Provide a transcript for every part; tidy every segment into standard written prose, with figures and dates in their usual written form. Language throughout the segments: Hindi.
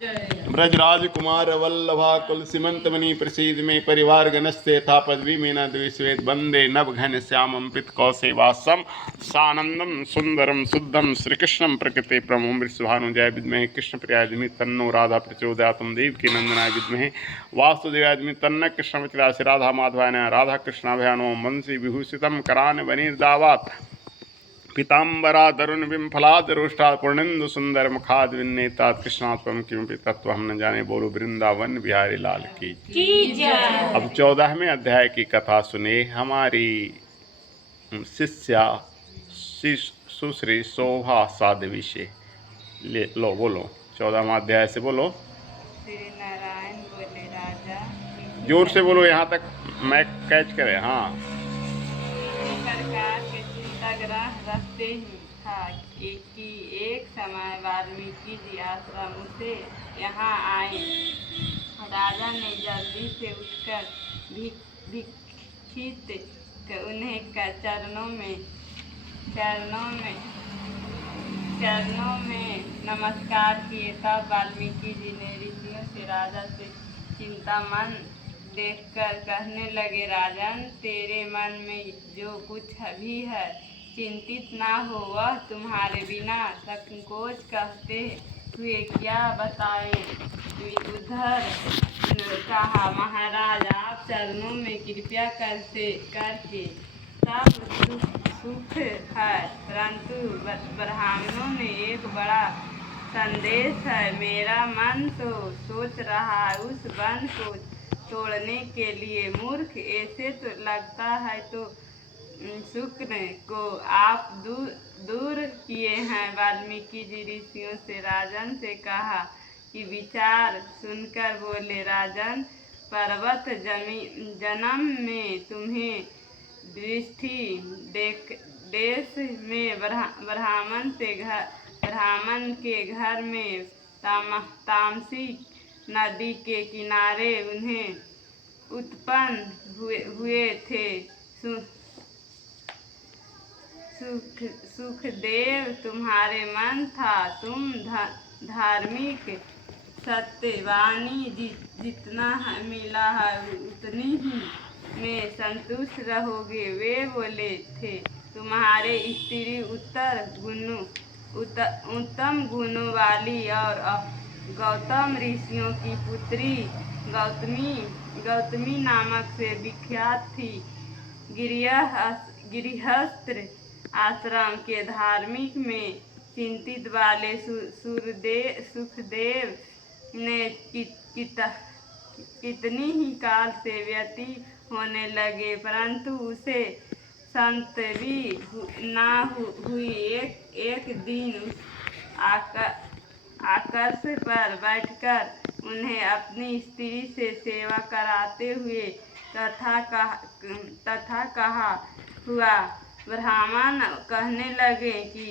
ब्रजराज कुमार वल्लभा कुल सीमंत मणि प्रसीद में परिवार गणस्ते था पदवी में न द्विश्वेत वंदे नभ घन श्यामम पित कौसेवासम सानंदम सुंदरम शुद्धम श्रीकृष्णम प्रकृति प्रमो मृषभानु जय विद्महे कृष्ण प्रियाजमि तन्नो राधा प्रचोदयातुम देव की नंदनाय विद्महे वासुदेवाजमि तन्न कृष्ण मित्रासि राधा माधवाय राधा कृष्णाभयानो वंशी विभूषितम करान वनिर्दावात पीताम्बरा तरुण बिम्फलादरोष्टा पूर्णेन्दु सुंदर मुखाद विन्नेतात कृष्णात्म किमपि तत्व हम न जाने बोलो वृंदावन बिहारी लाल की जय। अब 14वें अध्याय की कथा सुने हमारी शिष्या सुश्री शोभा साध्वी से। ले लो बोलो 14वां अध्याय से बोलो। श्री नारायण बोले राजा, जोर से बोलो यहाँ तक मैं कैच करे। हाँ, इसी प्रकार के चिंताग्रह रखते ही था कि एक समय वाल्मीकि जी आश्रम से यहाँ आए। राजा ने जल्दी से उठकर दीक्षित उन्हें चरणों में नमस्कार किए। तब वाल्मीकि जी ने ऋषियों से राजा से चिंतामन देखकर कहने लगे, राजन, तेरे मन में जो कुछ भी है चिंतित ना हो, वह तुम्हारे बिना संकोच कहते हुए क्या बताए। उधर कहा, महाराज, आप चरणों में कृपया करके सब सुख है, परंतु ब्राह्मणों में एक बड़ा संदेश है। मेरा मन तो सोच रहा है उस वन को तोड़ने के लिए। मूर्ख, ऐसे तो लगता है तो शुक्र को आप दूर किए हैं। वाल्मीकि जी ऋषियों से राजन से कहा कि विचार सुनकर बोले, राजन, पर्वत जन्म में तुम्हें दृष्टि देश में ब्राह्मण के घर में तामसिक नदी के किनारे उन्हें उत्पन्न हुए थे। सुखदेव तुम्हारे मन था। तुम धार्मिक सत्यवानी जितना मिला है उतनी ही में संतुष्ट रहोगे। वे बोले थे, तुम्हारे स्त्री उत्तम गुणों वाली और गौतम ऋषियों की पुत्री गौतमी नामक से विख्यात थी। गृहस्थ आश्रम के धार्मिक में चिंतित वाले सुखदेव ने कितनी ही काल से व्यतीत होने लगे, परंतु उसे संतवी ना हुई। एक दिन उस आकर्ष पर बैठकर उन्हें अपनी स्त्री से सेवा कराते हुए तथा कहा हुआ। ब्राह्मण कहने लगे कि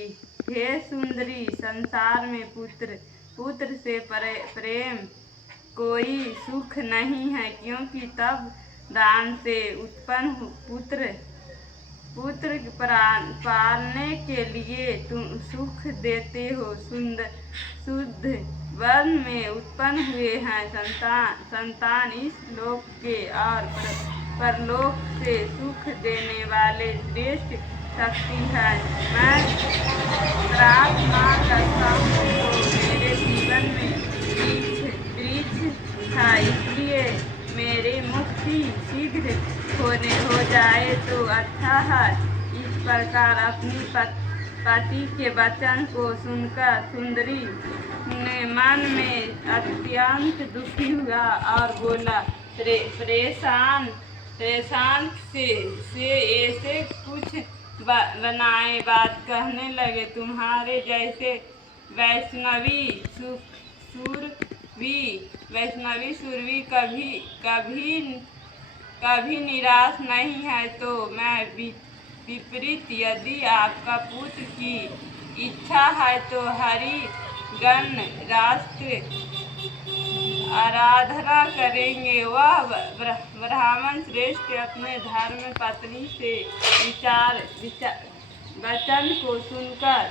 हे सुंदरी, संसार में पुत्र से प्रेम कोई सुख नहीं है, क्योंकि तब दान से उत्पन्न पुत्र पालने के लिए तुम सुख देते हो। शुद्ध वर्ण में उत्पन्न हुए हैं संतान इस लोक के और परलोक से सुख देने वाले श्रेष्ठ शक्ति है। मैं प्रार्थना करता हूँ तो मेरे जीवन में वृक्ष था, इसलिए मेरी मुक्ति शीघ्र हो जाए तो अच्छा है। इस प्रकार अपनी पति के वचन को सुनकर सुंदरी ने मन में अत्यंत दुखी हुआ और बोला, परेशान से ऐसे कुछ बनाए बात कहने लगे। तुम्हारे जैसे वैष्णवी सुरवी कभी निराश नहीं है। तो मैं विपरीत, यदि आपका पुत्र की इच्छा है तो हरि गण राष्ट्र आराधना करेंगे। वह ब्राह्मण श्रेष्ठ अपने धर्म पत्नी से वचन को सुनकर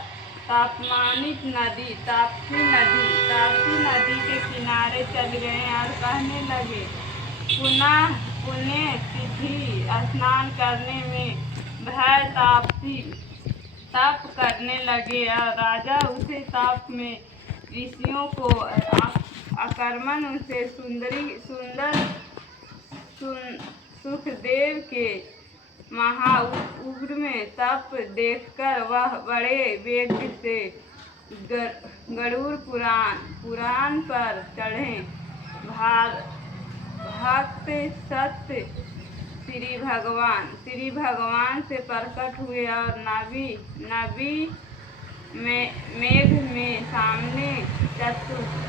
ताप्ती नदी के किनारे चल गए और कहने लगे, पुनः पुण्य तिथि स्नान करने में भय तापसी तप करने लगे और राजा उसे तप में ऋषियों को आक्रमण उसे सुंदर सुखदेव के महाउग्र में तप देखकर वह बड़े वेग से गरुड़ पुराण पर चढ़े। भक्त सत्य श्री भगवान से प्रकट हुए और नबी मेघ में सामने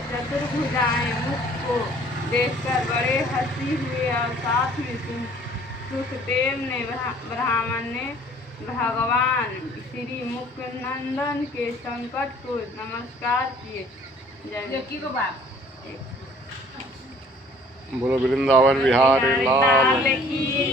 चतुर्भुजाएं मुख को देखकर बड़े हंसी हुए और साथ में सुखदेव ने ब्राह्मण ने भगवान श्री मुखनंदन के संकट को नमस्कार किए। जय को बात बोलो वृंदावन बिहारी लाल की